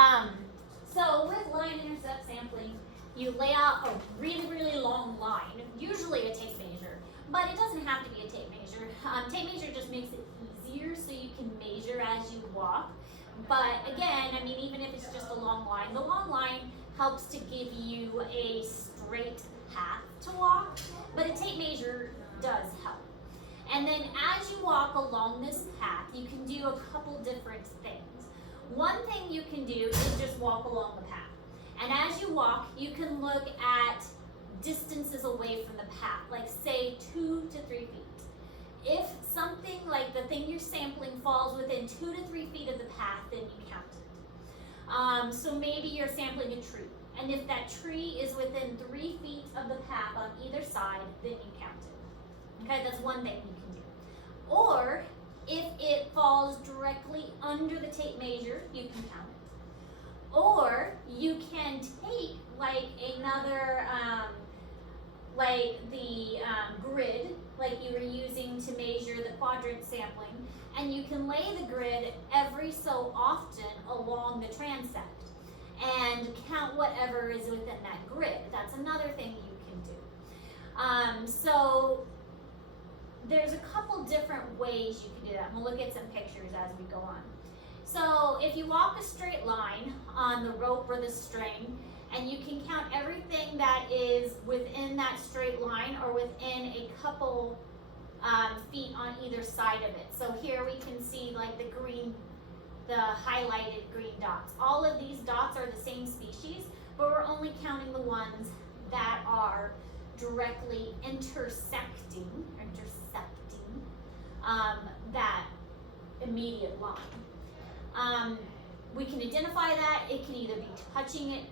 Um, so with line intercept sampling, you lay out a really, really long line, usually a tape measure, but it doesn't have to be a tape measure. Tape measure just makes it easier so you can measure as you walk. But again, I mean, even if it's just a long line, the long line helps to give you a straight path to walk, but a tape measure does help. And then as you walk along this path, you can do a couple different things. One thing you can do is just walk along the path. And as you walk, you can look at distances away from the path, like say 2 to 3 feet. If something like the thing you're sampling falls within 2 to 3 feet of the path, then you count it. So maybe you're sampling a tree, and if that tree is within 3 feet of the path on either side, then you count it. Okay, that's one thing you can do. Or if it falls directly under the tape measure, you can count it. Or you can take like another, like the grid, like you were using to measure the quadrant sampling, and you can lay the grid every so often along the transect and count whatever is within that grid. That's another thing you can do. So there's a couple different ways you can do that. We'll look at some pictures as we go on. So if you walk a straight line on the rope or the string, and you can count everything that is within that straight line or within a couple feet on either side of it. So here we can see like the green, the highlighted green dots. All of these dots are the same species, but we're only counting the ones that are directly intersecting that immediate line. We can identify that. It can either be touching it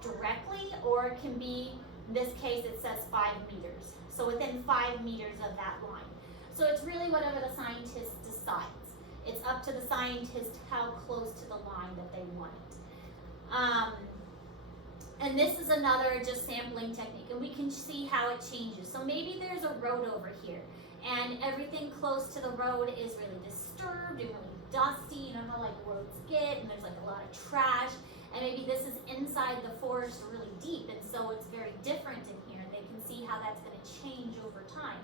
directly, or it can be, in this case it says 5 meters. So within 5 meters of that line. So it's really whatever the scientist decides. It's up to the scientist how close to the line that they want it. And this is another just sampling technique, and we can see how it changes. So maybe there's a road over here, and everything close to the road is really disturbed and really dusty. You know how like roads get, and there's like a lot of trash. And maybe this is inside the forest really deep, and so it's very different in here. And they can see how that's going to change over time,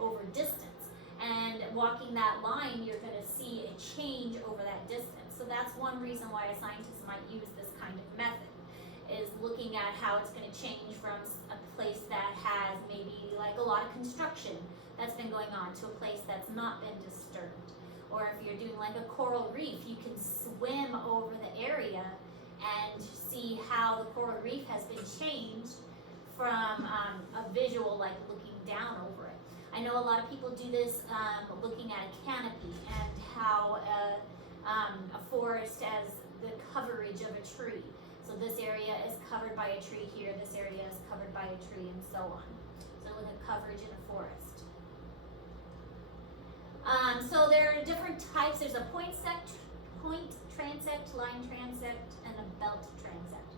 over distance. And walking that line, you're going to see a change over that distance. So that's one reason why a scientist might use this kind of method, is looking at how it's going to change from a place that has maybe like a lot of construction that's been going on to a place that's not been disturbed. Or if you're doing like a coral reef, you can swim over the area and see how the coral reef has been changed from a visual, like looking down over it. I know a lot of people do this looking at a canopy and how a forest has the coverage of a tree. So this area is covered by a tree here, this area is covered by a tree, and so on. So look at coverage in a forest. So there are different types. There's a point transect, line transect, and a belt transect.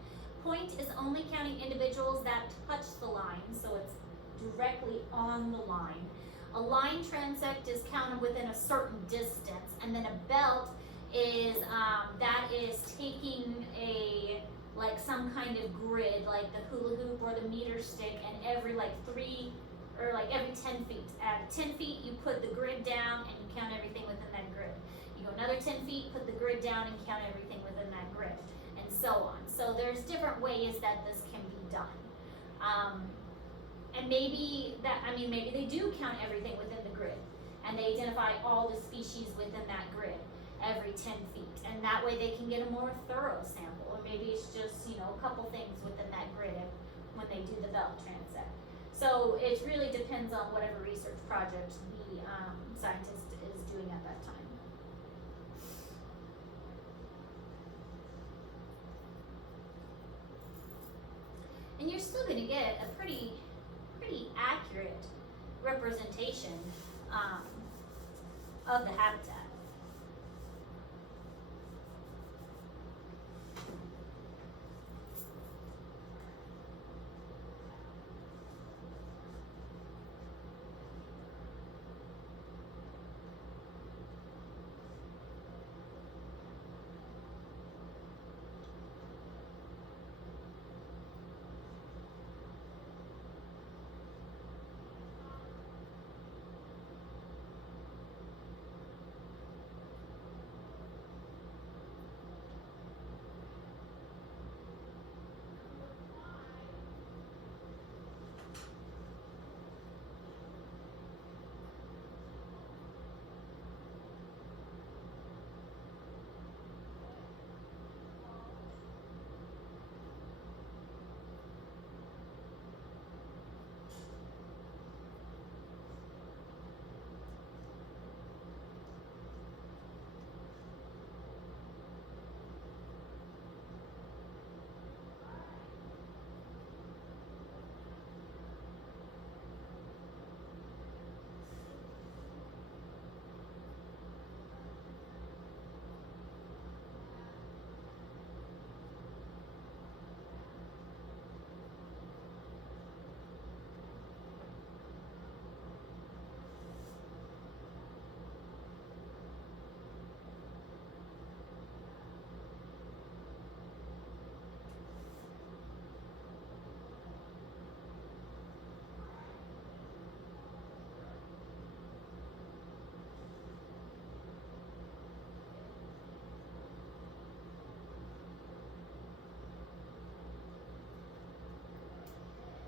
Point is only counting individuals that touch the line, so it's directly on the line. A line transect is counted within a certain distance, and then a belt is that is taking a like some kind of grid, like the hula hoop or the meter stick, and every like 3 or like every 10 feet. At 10 feet, you put the grid down and you count everything within that grid. You go another 10 feet, put the grid down and count everything within that grid, and so on. So there's different ways that this can be done. And maybe maybe they do count everything within the grid, and they identify all the species within that grid every 10 feet, and that way they can get a more thorough sample. Or maybe it's just, you know, a couple things within that grid when they do the belt transect. So it really depends on whatever research project the scientist is doing at that time. And you're still going to get a pretty accurate representation of the habitat.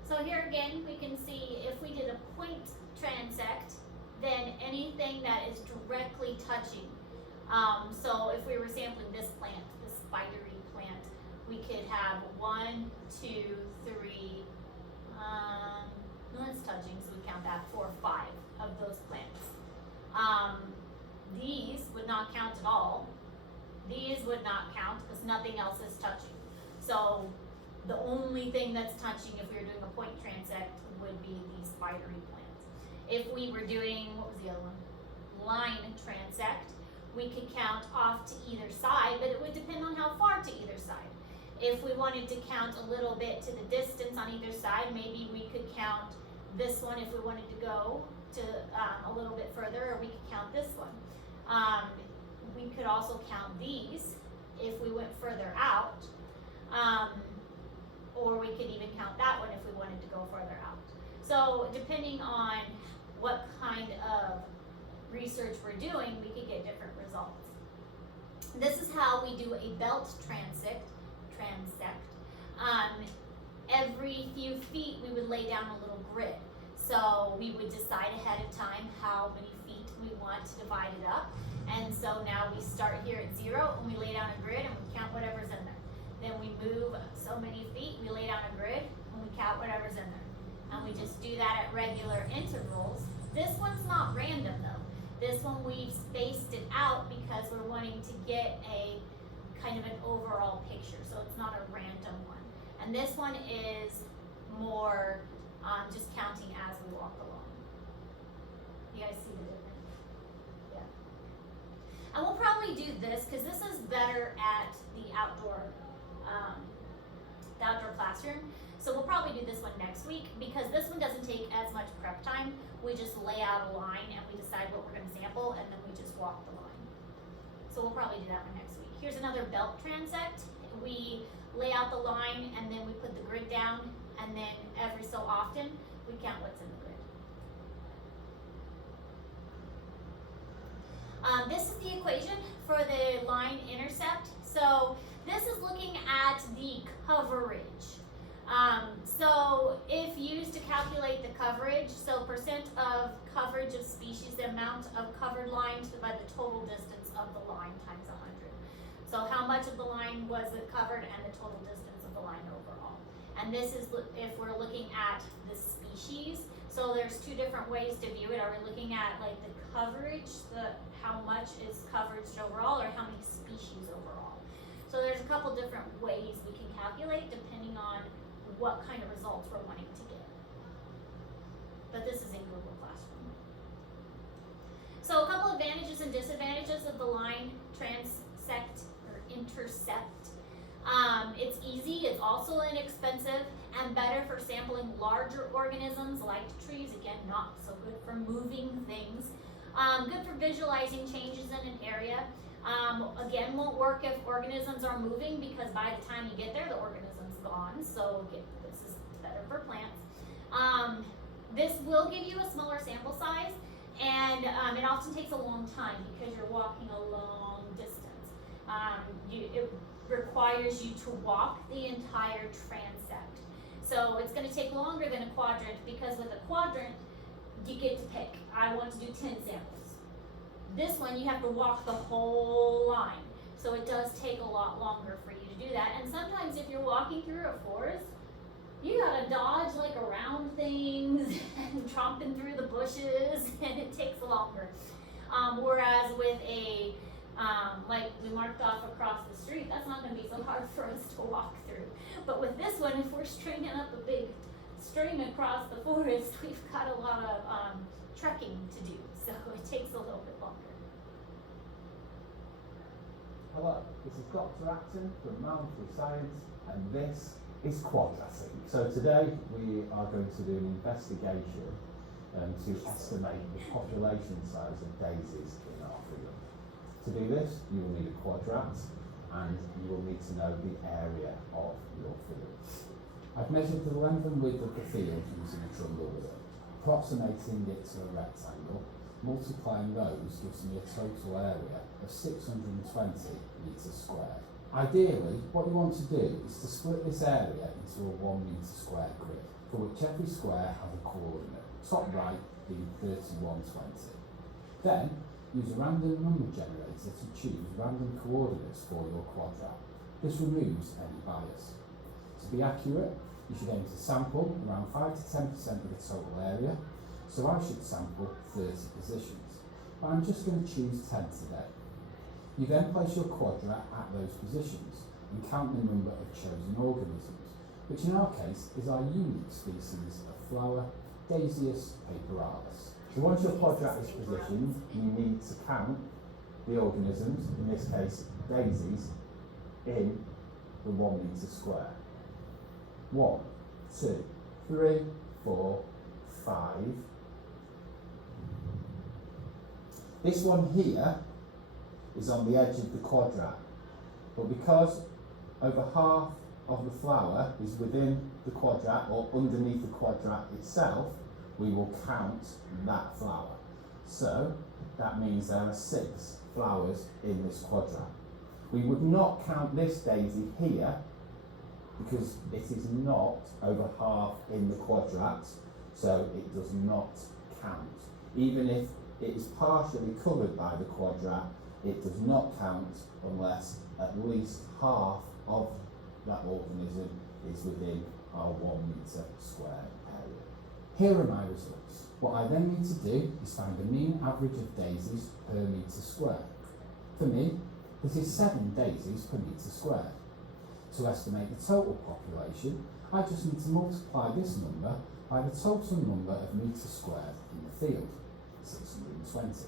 So here again, we can see if we did a point transect, then anything that is directly touching. So if we were sampling this plant, this spidery plant, we could have 1, 2, 3, no, it's touching, so we count that 4, 5 of those plants. These would not count at all. These would not count because nothing else is touching. So the only thing that's touching if we were doing a point transect would be these spidery plants. If we were doing, what was the other one? Line transect, we could count off to either side, but it would depend on how far to either side. If we wanted to count a little bit to the distance on either side, maybe we could count this one if we wanted to go to a little bit further, or we could count this one. We could also count these if we went further out, or we could even count that one if we wanted to go further out. So depending on what kind of research we're doing, we could get different results. This is how we do a belt transect. Every few feet we would lay down a little grid. So we would decide ahead of time how many feet we want to divide it up. And so now we start here at 0 and we lay down a grid and we count whatever's in there. Then we move so many feet, we lay down a grid and we count whatever's in there. And we just do that at regular intervals. This one's not random though. This one we've spaced it out because we're wanting to get a kind of an overall picture. So it's not a random one. And this one is more just counting as we walk along. You guys see the difference? Yeah. And we'll probably do this because this is better at the outdoor classroom. So we'll probably do this one next week because this one doesn't take as much prep time. We just lay out a line and we decide what we're going to sample and then we just walk the line. So we'll probably do that one next week. Here's another belt transect. We lay out the line and then we put the grid down, and then every so often we count what's in the grid. This is the equation for the line intercept. So this is looking at the coverage. So if used to calculate the coverage, so percent of coverage of species, the amount of covered line by the total distance of the line times 100. So how much of the line was it covered and the total distance of the line overall. And this is if we're looking at the species. So there's two different ways to view it. Are we looking at like the coverage, how much is coverage overall, or how many species overall? So there's a couple different ways we can calculate depending on what kind of results we're wanting to get. But this is in Google Classroom. So a couple advantages and disadvantages of the line transect or intercept. It's easy, it's also inexpensive, and better for sampling larger organisms like trees. Again, not so good for moving things. Good for visualizing changes in an area. Again, won't work if organisms are moving because by the time you get there, the organism's gone. So again, this is better for plants. This will give you a smaller sample size, and it often takes a long time because you're walking a long distance. It requires you to walk the entire transect. So it's going to take longer than a quadrant because with a quadrant, you get to pick. I want to do 10 samples. This one, you have to walk the whole line. So it does take a lot longer for you to do that. And sometimes if you're walking through a forest, you gotta dodge like around things and tromping through the bushes, and it takes longer. Whereas with a, like we marked off across the street, that's not gonna be so hard for us to walk through. But with this one, if we're stringing up a big string across the forest, we've got a lot of trekking to do, so it takes a little bit longer. Hello, this is Dr. Acton from Malmesbury Science, and this is Quadrassing. So today we are going to do an investigation to estimate the population size of daisies in our field. To do this, you will need a quadrat, and you will need to know the area of your field. I've measured the length and width of the field using a drum ruler, approximating it to a rectangle. Multiplying those gives me a total area of 620 metres squared. Ideally, what you want to do is to split this area into a 1 metre square grid. for which every square has a coordinate, top right being 3120. Then, use a random number generator to choose random coordinates for your quadrat. This removes any bias. To be accurate, you should aim to sample around 5 to 10% of the total area, so I should sample 30 positions, but I'm just going to choose 10 today. You then place your quadrat at those positions and count the number of chosen organisms, which in our case is our unique species of flower, Daiseus paperalis. So once your quadrat is positioned, you need to count the organisms, in this case daisies, in the 1 metre square. 1, 2, 3, 4, 5. This one here is on the edge of the quadrat, but because over half of the flower is within the quadrat or underneath the quadrat itself, we will count that flower. So that means there are 6 flowers in this quadrat. We would not count this daisy here because it is not over half in the quadrat, so it does not count. Even if it is partially covered by the quadrat, it does not count unless at least half of that organism is within our 1 metre square area. Here are my results. What I then need to do is find the mean average of daisies per metre square. For me, this is 7 daisies per metre square. To estimate the total population, I just need to multiply this number by the total number of metres squared in the field, 620.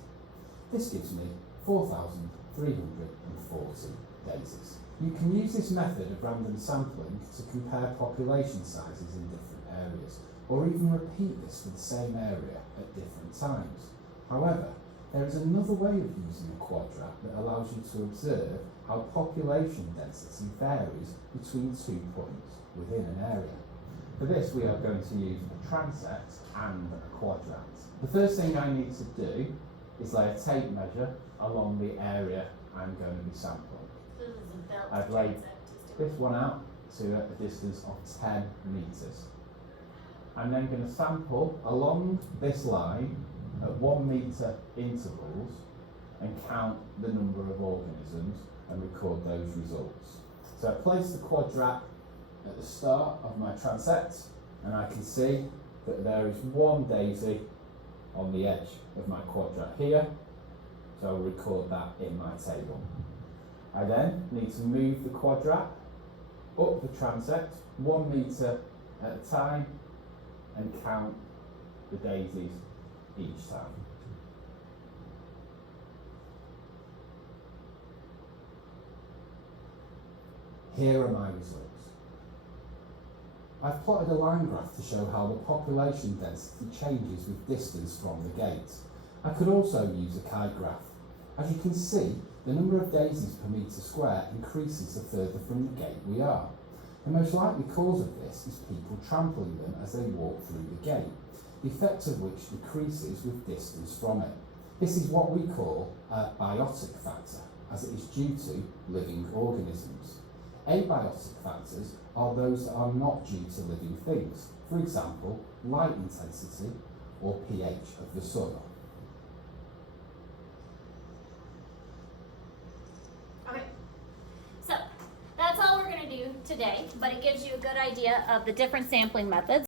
This gives me 4,340 daisies. You can use this method of random sampling to compare population sizes in different areas, or even repeat this for the same area at different times. However, there is another way of using a quadrat that allows you to observe how population density varies between 2 points within an area. For this, we are going to use a transept and a quadrat. The first thing I need to do is lay a tape measure along the area I'm going to be sampling. I've laid this one out to a distance of 10 metres. I'm then going to sample along this line at 1 metre intervals and count the number of organisms and record those results. So I place the quadrat at the start of my transept and I can see that there is 1 daisy on the edge of my quadrat here, so I'll record that in my table. I then need to move the quadrat up the transept 1 metre at a time and count the daisies each time. Here are my results. I've plotted a line graph to show how the population density changes with distance from the gate. I could also use a kite graph. As you can see, the number of daisies per metre square increases the further from the gate we are. The most likely cause of this is people trampling them as they walk through the gate, the effect of which decreases with distance from it. This is what we call a biotic factor, as it is due to living organisms. Abiotic factors are those that are not due to living things, for example, light intensity or pH of the soil. Okay, so that's all we're going to do today, but it gives you a good idea of the different sampling methods.